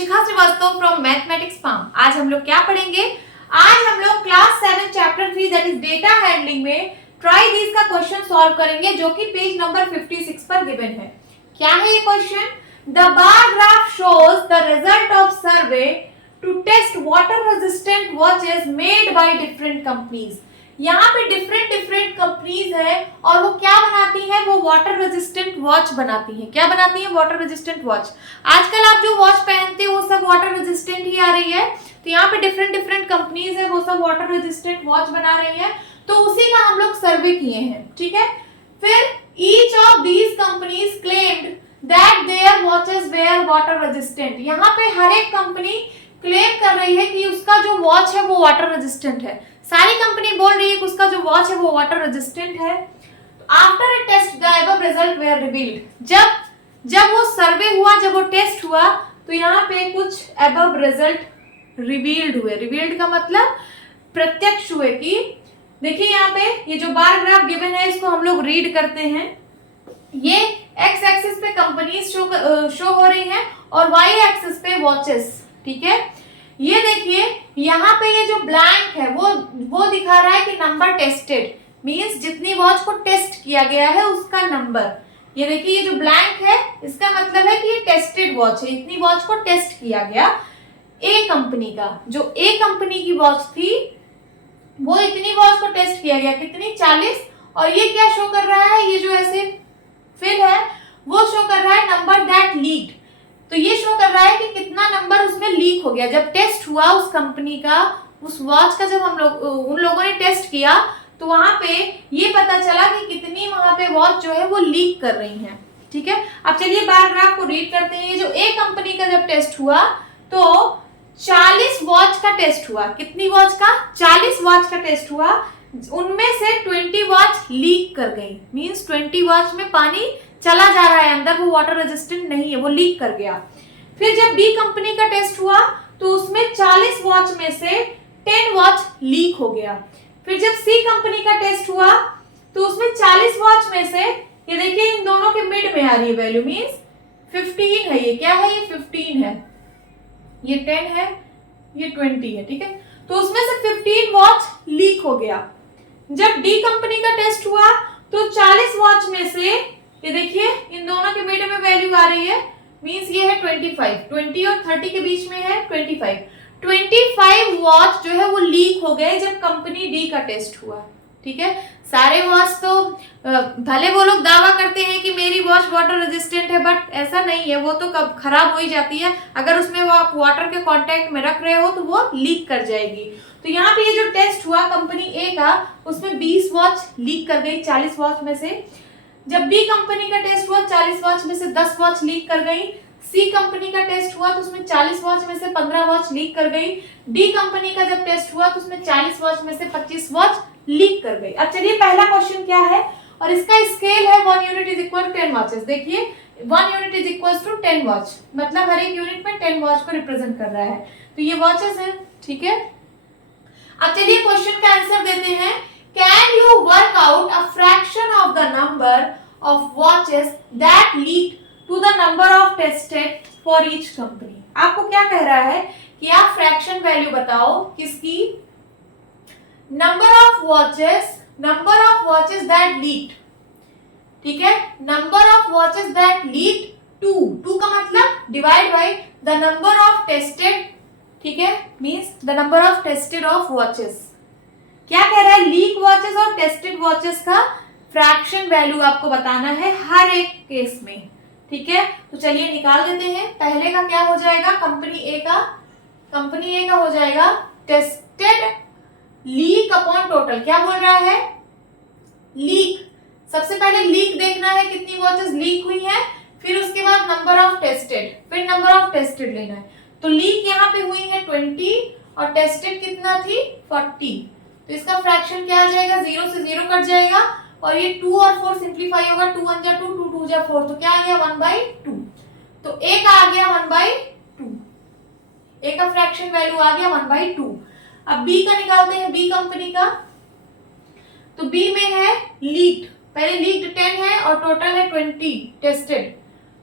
Shikha Srivastava from mathematics farm. आज हम लोग क्या पढ़ेंगे? आज हम लोग class 7 chapter 3 that is data handling में ट्राई दिस का क्वेश्चन सॉल्व करेंगे, जो कि पेज नंबर 56 पर गिवन है। क्या है ये question? The bar graph shows the result of survey to test water resistant watches made by different companies. यहाँ पे डिफरेंट कंपनीज है और वो क्या बनाती है? वो वाटर रेजिस्टेंट वॉच बनाती है। क्या बनाती है? Water resistant watch. आजकल आप जो वॉच पहनते हो वो सब वाटर रेजिस्टेंट ही आ रही है। तो यहाँ पे डिफरेंट कंपनीज है, वो सब वाटर रेजिस्टेंट वॉच बना रही है। तो उसी का हम लोग सर्वे किए हैं, ठीक है। फिर each of these companies claimed that their watches were water resistant. यहाँ पे हर एक कंपनी क्लेम कर रही है कि उसका जो वॉच है वो वाटर रेजिस्टेंट है। सारी कंपनी बोल रही है कि उसका जो वॉच है वो वाटर रेजिस्टेंट है। After a test the above result were revealed. जब वो सर्वे हुआ, जब वो टेस्ट हुआ, तो यहाँ पे कुछ अबव रिजल्ट रिवील्ड हुए। रिवील्ड का मतलब प्रत्यक्ष हुए। कि देखिए यहाँ पे ये जो बार ग्राफ गिवन है इसको हम लोग रीड करते हैं। ये एक्स एक्सिस पे कंपनीज शो हो रही है और वाई एक्सिस पे वॉचेस, ठीक है। ये देखिए यहाँ पे ये जो ब्लैंक है वो दिखा रहा है कि नंबर टेस्टेड, मींस जितनी वॉच को टेस्ट किया गया है उसका नंबर। ये देखिए ये जो ब्लैंक है इसका मतलब है कि ये टेस्टेड वॉच है, इतनी वॉच को टेस्ट किया गया। ए कंपनी का, जो ए कंपनी की वॉच थी वो इतनी वॉच को टेस्ट किया गया, कितनी? 40। और ये क्या शो कर रहा है? ये जो ऐसे फिल है वो शो कर रहा है नंबर दैट लीक्ड। तो ये शो कर रहा है कि कितना नंबर उसमें लीक हो गया। जब टेस्ट हुआ उस कंपनी का, उस वॉच का, जब उन लोगों ने टेस्ट किया तो वहां पे ये पता चला कि कितनी वहां पे वॉच जो है वो लीक कर रही है, ठीक है। अब चलिए बार ग्राफ को रीड करते हैं। ये जो ए कंपनी का जब टेस्ट हुआ तो 40 वॉच का टेस्ट हुआ। कितनी वॉच का? 40 वॉच का टेस्ट हुआ। उनमें से 20 वॉच लीक कर गई, मींस 20 वॉच में पानी चला जा रहा है अंदर, वो वाटर रेजिस्टेंट नहीं है, वो लीक कर गया। फिर जब बी कंपनी का टेस्ट हुआ तो उसमें 40 वॉच में से 10 वॉच लीक हो गया। फिर जब सी कंपनी का टेस्ट हुआ तो उसमें 40 वॉच में से, ये देखिए इन दोनों के मिड में आ रही है वैल्यू, मींस 15 है। ये क्या है? ये 15 है, ये 10 है, ये 20 है, ठीक है। तो उसमें से 15 वॉच लीक हो गया। जब डी कंपनी का टेस्ट हुआ तो 40 वॉच में से, ये देखिए इन दोनों के मिड में वैल्यू आ रही है, मींस ये है 25। 20 और 30 के बीच में है 25 वॉच जो है वो लीक हो गए जब कंपनी डी का टेस्ट हुआ, ठीक है। सारे वॉच तो भले वो लोग दावा करते हैं कि मेरी वॉच वाटर रेजिस्टेंट है, बट ऐसा नहीं है। वो तो कब खराब हो ही जाती है। अगर उसमें वो आप वाटर के कांटेक्ट में रख रहे हो तो वो लीक कर जाएगी। तो यहाँ पे ये जो टेस्ट हुआ कंपनी ए का, उसमें 20 वॉच लीक कर गई 40 वॉच में से। जब बी कंपनी का टेस्ट हुआ 40 वॉच में से 10 वॉच लीक कर गई। सी कंपनी का टेस्ट हुआ तो उसमें 40 वॉच में से 15 वॉच लीक कर गई। डी कंपनी का जब टेस्ट हुआ तो उसमें 40 वॉच में से 25 वॉच लीक कर गई। अब चलिए पहला क्वेश्चन क्या है, और इसका स्केल है 1 unit is equal to 10 watches. देखिए 1 unit is equal to 10 watch, मतलब हर एक यूनिट में 10 वॉच को रिप्रेजेंट कर रहा है। तो ये वॉचेस है, ठीक है। अब चलिए क्वेश्चन का आंसर देते हैं। Can you work out a fraction of the number of watches that leak to the number of tested for each company. आपको क्या कह रहा है कि आप फ्रैक्शन वैल्यू बताओ किसकी? Number of watches that leaked, ठीक है। Number of watches that leaked to का मतलब divide by the number of tested, ठीक है, means the number of tested of watches. क्या कह रहा है? लीक वॉचेस और टेस्टेड वॉचेस का फ्रैक्शन वैल्यू आपको बताना है हर एक केस में, ठीक है। तो चलिए निकाल देते हैं। पहले का क्या हो जाएगा? कंपनी ए का हो जाएगा टेस्टेड लीक अपॉन टोटल। क्या बोल रहा है? लीक। सबसे पहले लीक देखना है कितनी वॉचेस लीक हुई है, फिर उसके बाद नंबर ऑफ टेस्टेड, फिर नंबर ऑफ टेस्टेड लेना है। तो लीक यहाँ पे हुई है 20 और टेस्टेड कितना थी? 40। तो इसका फ्रैक्शन क्या आ जाएगा? 0 से 0 कट जाएगा और ये 2 और 4 सिंप्लीफाई होगा। 2 1 जा 2, 2 2 जा 4, तो क्या आ गया? 1/2। तो ए का आ गया 1/2। ए का फ्रैक्शन वैल्यू आ गया 1/2। अब बी का निकालते हैं, बी कंपनी का। तो बी में है लीक्ड, पहले लीक्ड 10 है और टोटल है 20 टेस्टेड।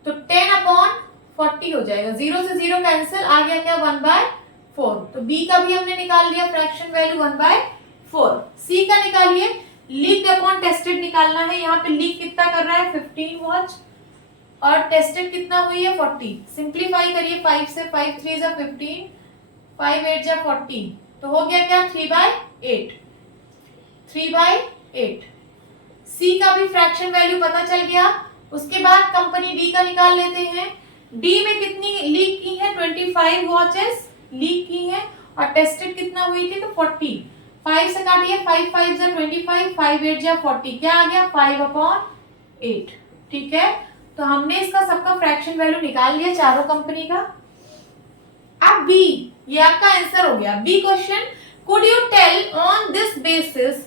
तो 10 अपॉन 40 हो जाएगा, 0 से 0 कैंसिल, आ गया क्या 1/4। तो बी का भी हमने निकाल लिया फ्रैक्शन वैल्यू 1/4। सी का निकालिए, लीक्ड अपॉन टेस्टेड निकालना है। यहाँ पे लीक कितना कर रहा है 15 वॉच और टेस्टेड कितना हुई है 40। सिंप्लीफाई करिए 5 से, 5 3 जा 15, 5 8 जा 40, तो हो गया क्या 3/8, 3/8। सी का भी फ्रैक्शन वैल्यू पता चल गया। उसके बाद कंपनी डी का निकाल लेते हैं। डी में कितनी लीक की है 25 वॉचेस लीक की है और टेस्टेड कितना हुई थी तो 40। 5 से काटिए, 5 5 जा 25, 5 8 जा 40, क्या आ गया 5/8। ठीक है, तो हमने इसका सबका फ्रैक्शन वैल्यू निकाल लिया चारों कंपनी का। अब बी, ये आपका आंसर हो गया। B question, could you tell on this basis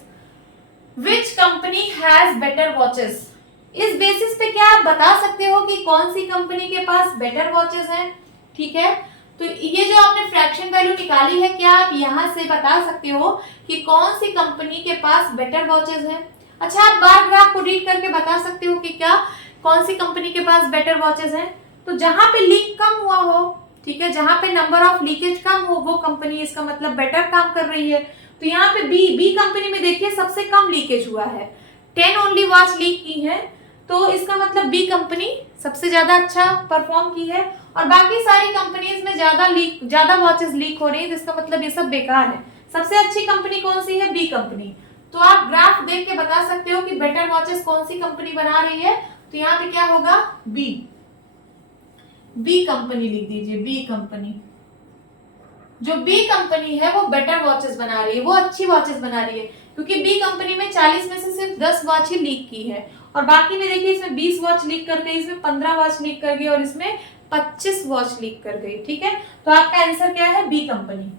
which company has better watches. इस बेसिस पे क्या आप बता सकते हो कि कौन सी कंपनी के पास बेटर वॉचेस हैं। ठीक है, तो ये जो आपने फ्रैक्शन वैल्यू निकाली है, क्या आप यहां से बता सकते हो कि कौन सी कंपनी के पास बेटर वॉचेस हैं। अच्छा, आप बार ग्राफ को रीड करके बता सकते हो कि क्या कौन सी कंपनी के पास बेटर वॉचेस हैं। तो जहां पे लीक कम हुआ हो, ठीक है, जहां पे नंबर ऑफ लीकेज कम हो, वो कंपनी इसका मतलब बेटर काम कर रही है। तो यहाँ पे बी कंपनी में देखिए सबसे कम लीकेज हुआ है, 10 ओनली वॉच लीक की है, तो इसका मतलब बी कंपनी सबसे ज्यादा अच्छा परफॉर्म की है। और बाकी सारी कंपनीज में ज्यादा वॉचेस लीक हो रही है, जिसका मतलब ये सब बेकार है। सबसे अच्छी कंपनी कौन सी है, बी कंपनी। तो आप ग्राफ देख के बता सकते हो कि बेटर वॉचेस कौन सी कंपनी बना रही है। तो यहाँ पे क्या होगा, बी कंपनी लिख दीजिए। बी कंपनी, जो बी कंपनी है वो बेटर वॉचेस बना रही है, वो अच्छी वॉचेस बना रही है, क्योंकि बी कंपनी में 40 में से सिर्फ 10 वॉच ही लीक की है और बाकी में देखिए इसमें 20 वॉच लीक कर गई, इसमें 15 वॉच लीक कर गई और इसमें 25 वॉच लीक कर गई। ठीक है, तो आपका आंसर क्या है, बी कंपनी।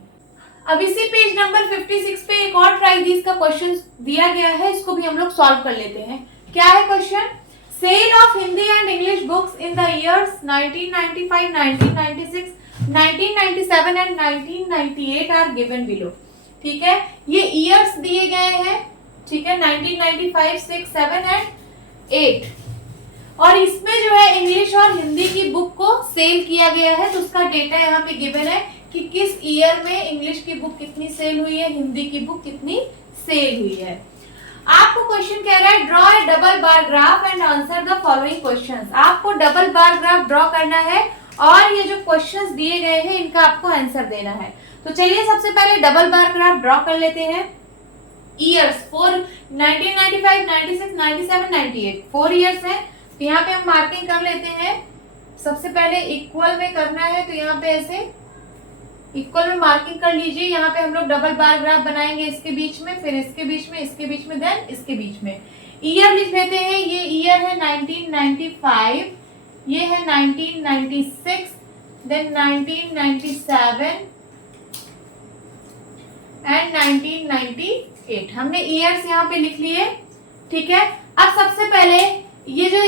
अब इसी पेज नंबर 56 पे एक और ट्राई दीज का क्वेश्चन दिया गया है, इसको भी हम लोग सॉल्व कर लेते हैं। क्या है question, sale of Hindi and English books in the years 1995, 1996, 1997 and 1998 are given below. ठीक है, ये ईयर्स दिए गए हैं। ठीक है, 1995, 6, 7 एंड 8, और इसमें जो है इंग्लिश और हिंदी की बुक को सेल किया गया है। तो उसका डेटा यहाँ पे गिवन है कि किस ईयर में इंग्लिश की बुक कितनी सेल हुई है, हिंदी की बुक कितनी सेल हुई है। आपको क्वेश्चन कह रहा है draw A double bar graph and answer the following questions. आपको डबल बार ग्राफ ड्रॉ करना है और ये जो क्वेश्चंस दिए गए हैं इनका आपको आंसर देना है। तो चलिए सबसे पहले डबल बार ग्राफ ड्रॉ कर लेते हैं। ईयर्स 4, 1995, 96, 97, 98, 4 ईयर्स है। तो यहाँ पे हम मार्किंग कर लेते हैं। सबसे पहले इक्वल में करना है, तो यहाँ पे ऐसे इक्वल में मार्किंग कर लीजिए। यहाँ पे हम लोग डबल बार ग्राफ बनाएंगे, इसके बीच में, फिर इसके बीच में, इसके बीच में, देन इसके बीच में। ईयर लिख लेते हैं। ये ईयर है 1995, ये है 1996, देन 1997 एंड 1998। हमने ईयर्स यहाँ पे लिख लिए। ठीक है, अब सबसे पहले ये जो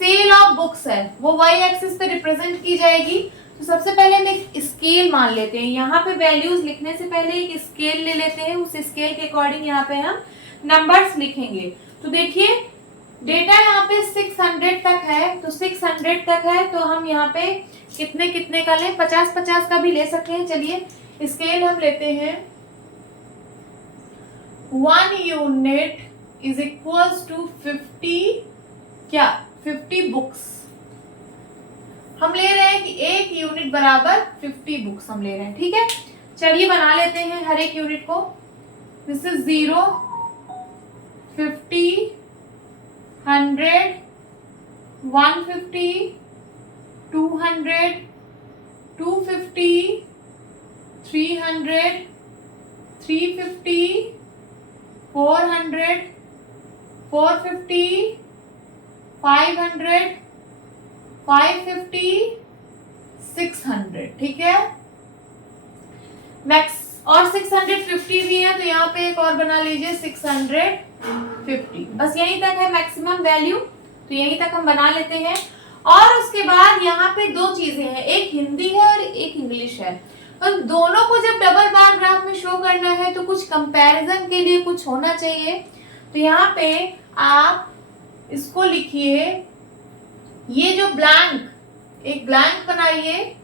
सेल ऑफ बुक्स है वो वाई एक्सिस पे रिप्रेजेंट की जाएगी। तो सबसे पहले हम एक स्केल मान लेते हैं। यहाँ पे वैल्यूज लिखने से पहले एक स्केल ले लेते हैं, उस स्केल के अकॉर्डिंग यहाँ पे हम नंबर्स लिखेंगे। तो देखिए डेटा यहाँ पे 600 तक है, तो 600 तक है, तो हम यहाँ पे कितने कितने का लें, 50-50 का भी ले सकते हैं। चलिए स्केल हम लेते हैं। 1 unit is equals to 50 books. हम ले रहे हैं कि 1 यूनिट बराबर 50 बुक्स हम ले रहे हैं। ठीक है, चलिए बना लेते हैं हर एक यूनिट को। This is 0, 50, 100, 150, 200, 250, 300, 350, 400, 450, 500, 550, 600। ठीक है, मैक्स और 650 भी है, तो यहाँ पे एक और बना लीजिए 650। बस यहीं तक है मैक्सिमम वैल्यू, तो यहीं तक हम बना लेते हैं। और उसके बाद यहाँ पे दो चीजें हैं, एक हिंदी है और एक इंग्लिश है। तो दोनों को जब डबल बार ग्राफ में शो करना है तो कुछ कंपैरिजन के लिए कुछ होना चाहिए। तो यहाँ पे आप इसको लिखिए, ये जो ब्लैंक एक ब्लैंक बनाइए।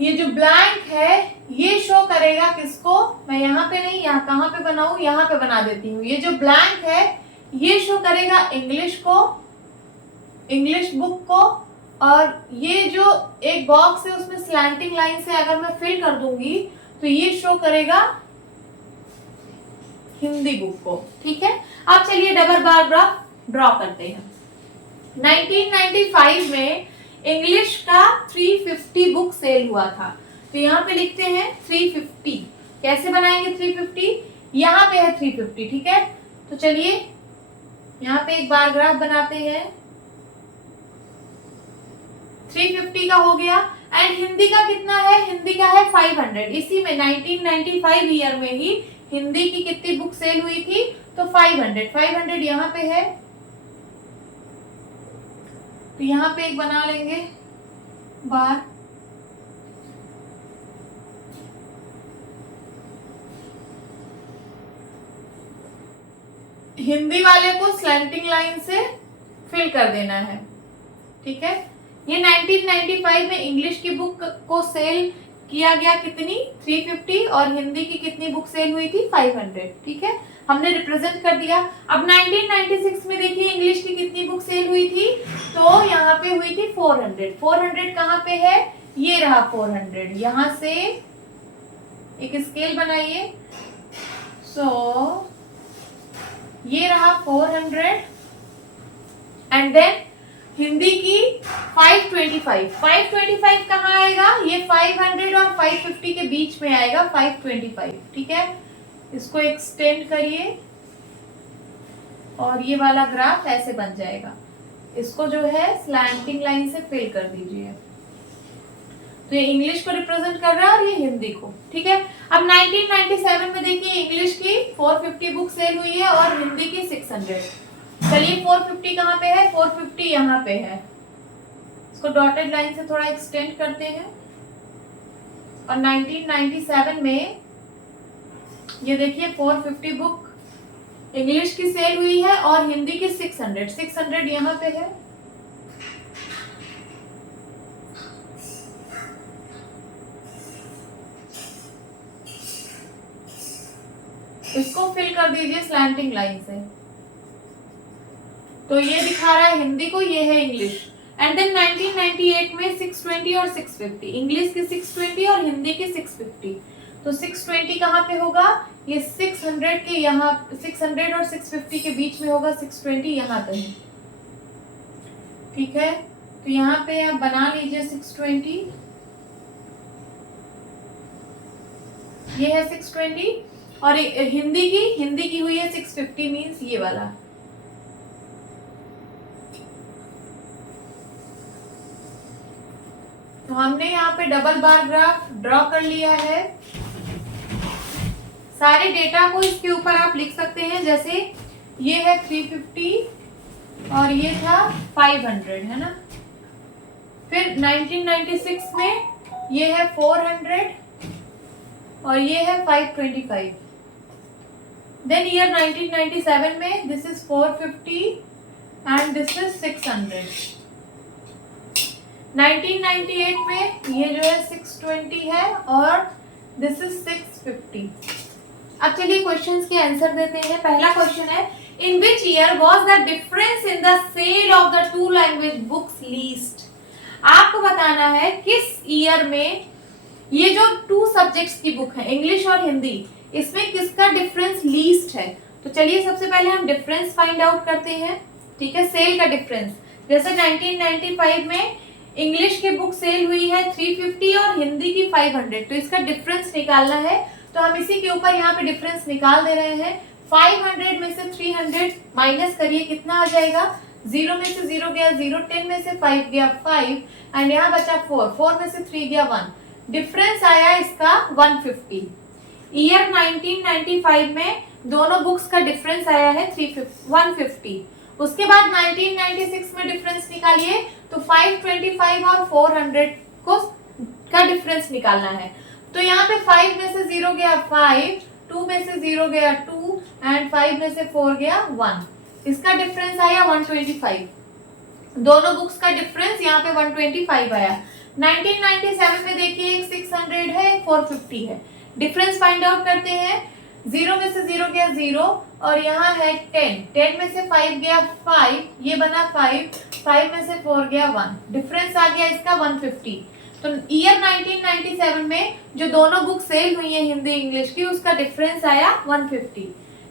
ये जो ब्लैंक है ये शो करेगा किसको, मैं यहाँ पे नहीं, यहाँ कहाँ पे बनाऊं, यहाँ पे बना देती हूँ। ये जो ब्लैंक है ये शो करेगा इंग्लिश को, इंग्लिश बुक को, और ये जो एक बॉक्स है उसमें स्लैंटिंग लाइन से अगर मैं फिल कर दूंगी तो ये शो करेगा हिंदी बुक को। ठीक है, अब चलिए डबल बार ग्राफ ड्रॉ करते हैं। 1995 में इंग्लिश का 350 बुक सेल हुआ था, तो यहाँ पे लिखते हैं 350। कैसे बनाएंगे 350, यहाँ पे है 350। ठीक है, तो चलिए यहाँ पे एक बार ग्राफ बनाते हैं। 350 का हो गया। एंड हिंदी का कितना है, हिंदी का है 500। इसी में 1995 ईयर में ही हिंदी की कितनी बुक सेल हुई थी, तो 500 यहाँ पे है, तो यहाँ पे एक बना लेंगे बार। हिंदी वाले को स्लैंटिंग लाइन से फिल कर देना है। ठीक है, ये 1995 में इंग्लिश की बुक को सेल किया गया कितनी, 350, और हिंदी की कितनी बुक सेल हुई थी, 500। ठीक है, हमने रिप्रेजेंट कर दिया। अब 1996 में देखिए इंग्लिश की कितनी बुक सेल हुई थी, तो यहाँ पे हुई थी 400। 400 कहाँ पे है, ये रहा 400। यहाँ से एक स्केल बनाइए, सो ये रहा 400। एंड देन हिंदी की 525। 525 कहाँ आएगा, ये 500 और 550 के बीच में आएगा 525। ठीक है, इसको एक्सटेंड करिए और ये वाला ग्राफ ऐसे बन जाएगा। इसको जो है स्लैंटिंग लाइन से फिल कर दीजिए। तो ये इंग्लिश को रिप्रेजेंट कर रहा है और ये हिंदी को। ठीक है, अब 1997 में देखिए इंग्लिश की 450 बुक सेल हुई है और हिंदी की 600। चलिए 450 कहाँ पे है, 450 यहाँ पे है। इसको डॉटेड लाइन से थोड़ा एक्सटेंड करते हैं। और 1997 में ये देखिए 450 बुक इंग्लिश की सेल हुई है और हिंदी की 600 यहाँ पे है। इसको फिल कर दीजिए स्लैंटिंग लाइन से। तो ये दिखा रहा है हिंदी को, ये है इंग्लिश। एंड देन 1998 में 620 और 650, इंग्लिश की 620 और हिंदी की 650। तो 620 कहाँ पे होगा, ये 600 के यहाँ, 600 और 650 के बीच में होगा, 620 यहाँ कहीं। ठीक है, तो यहाँ पे आप बना लीजिए 620, ये है 620, और हिंदी की हुई है 650, मीन्स ये वाला। तो हमने यहाँ पे डबल बार ग्राफ ड्रॉ कर लिया है। सारे डेटा को इसके ऊपर आप लिख सकते हैं, जैसे ये है 350 और ये था 500, है ना। फिर 1996 में ये है 400 और ये है 525। देन ईयर 1997 में this is 450 and this is 600। 1998 में ये जो है 620 है और दिस इज 650। अब चलिए क्वेश्चंस के आंसर देते हैं। पहला क्वेश्चन है, in which year was the difference in the sale of the two language books least. आपको बताना है किस ईयर में ये जो टू सब्जेक्ट्स की बुक है, इंग्लिश और हिंदी, इसमें किसका डिफरेंस लीस्ट है। तो चलिए सबसे पहले हम डिफरेंस फाइंड आउट करते हैं। ठीक है, सेल का डिफरेंस, जैसे 1995 में इंग्लिश की बुक सेल हुई है 350 और हिंदी की 500, तो इसका डिफरेंस निकालना है। तो हम इसी के ऊपर यहाँ पे डिफरेंस निकाल दे रहे हैं। 500 में से 300 माइनस करिए, कितना आ जाएगा, 0 में से 0 गया 0, 10 में से 5 गया 5, एंड यहाँ बचा 4 में से 3 गया 1। डिफरेंस आया इसका 150। ईयर 1995 में दोनों बुक्स का डिफरेंस आया है 150। उसके बाद 1996 में डिफरेंस निकालिए, तो 525 और 400 को का डिफरेंस निकालना है। तो यहाँ पे 5 में से 0 गया 5, 2 में से 0 गया 2, एंड 5 में से 4 गया 1। इसका डिफरेंस आया 125। दोनों बुक्स का डिफरेंस यहाँ पे 125 आया। 1997 में देखिए एक 600 है, एक 450 है। डिफरेंस फाइंड आउट करते हैं। 0 में से 0 गया 0 और यहाँ है 10 में से 5 गया 5, ये बना 5 में से 4 गया 1, डिफरेंस आ गया इसका 150। तो ईयर 1997 में जो दोनों बुक सेल हुई है हिंदी इंग्लिश की, उसका डिफरेंस आया 150।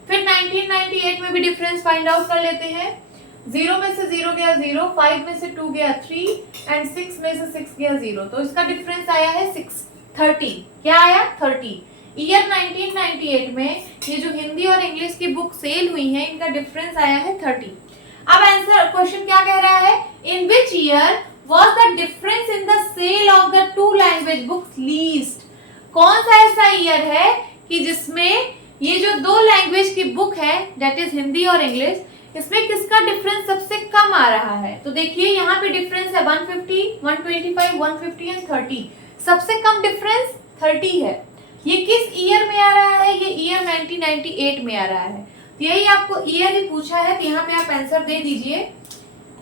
फिर 1998 में भी डिफरेंस फाइंड आउट कर लेते हैं। 0 में से 0 गया 0, 5 में से 2 गया 3 एंड 6 में से 6 गया 0, तो इसका डिफरेंस आया है 30। क्या आया? 30। ईयर 1998 में ये जो हिंदी और इंग्लिश की बुक सेल हुई है, इनका डिफरेंस आया है 30। अब आंसर क्वेश्चन क्या कह रहा है? In which year was the difference in the sale of the two language books least? कौन सा ऐसा ईयर है कि जिसमें ये जो दो लैंग्वेज की बुक है, दैट इज हिंदी और इंग्लिश, इसमें किसका डिफरेंस सबसे कम आ रहा है? तो देखिए यहाँ पे डिफरेंस है 150, 125, 150 एंड 30। सबसे कम डिफरेंस 30 है। ये किस ईयर में आ रहा है? ये ईयर 1998 में आ रहा है। तो यही आपको ईयर ही पूछा है, तो यहाँ पे आप आंसर दे दीजिए।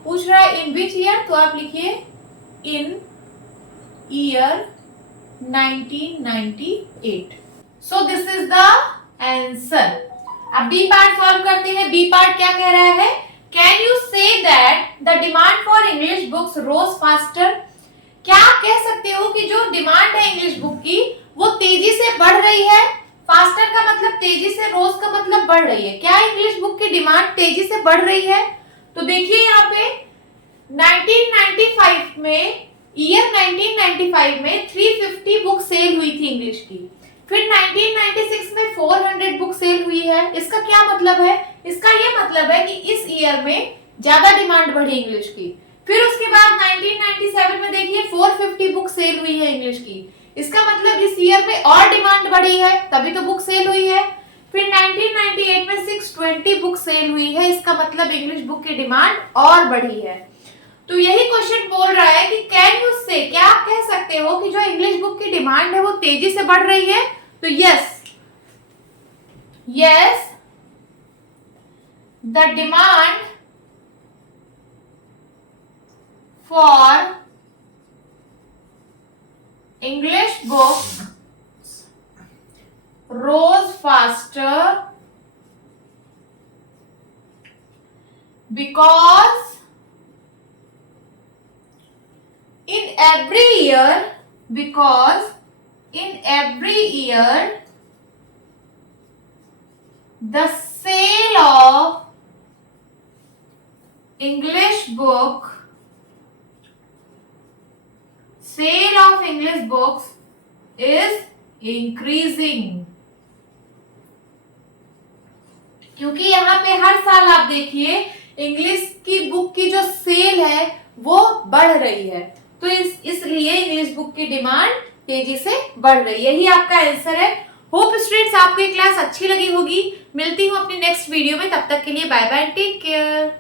पूछ रहा है इन विच ईयर, तो आप लिखिए in year 1998। So this is the answer. अब बी पार्ट सॉल्व करते हैं। बी पार्ट क्या कह रहा है? Can you say that the demand for English books rose faster? क्या आप कह सकते हो कि जो डिमांड है इंग्लिश बुक की वो तेजी से बढ़ रही है? फास्टर का मतलब तेजी से, रोज का मतलब बढ़ रही है। क्या इंग्लिश बुक की डिमांड तेजी से बढ़ रही है? तो देखिए यहाँ पे 1995 में, ईयर 1995 में 350 बुक सेल हुई थी इंग्लिश की। फिर 1996 में 400 बुक सेल हुई है। इसका क्या मतलब है? इसका ये मतलब है कि इस ईयर में ज्यादा डिमांड बढ़ी इंग्लिश की। फिर उसके बाद 1997 में देखिए 450 बुक सेल हुई है इंग्लिश की। इसका मतलब इस ईयर में और डिमांड बढ़ी है, तभी तो बुक सेल हुई है। फिर 1998 में 620 बुक सेल हुई है, इसका मतलब इंग्लिश बुक की डिमांड और बढ़ी है। तो यही क्वेश्चन बोल रहा है कि कैन यू से, क्या आप कह सकते हो कि जो इंग्लिश बुक की डिमांड है वो तेजी से बढ़ रही है? तो yes the demand for English books rose faster because in every year the sale of English books is increasing। क्योंकि यहाँ पे हर साल आप देखिए इंग्लिश की बुक की जो सेल है वो बढ़ रही है, तो इसलिए इंग्लिश बुक की डिमांड तेजी से बढ़ रही है। यही आपका आंसर है। होप स्टूडेंट्स आपको ये क्लास अच्छी लगी होगी। मिलती हूँ अपनी नेक्स्ट वीडियो में, तब तक के लिए बाय बाय, टेक केयर।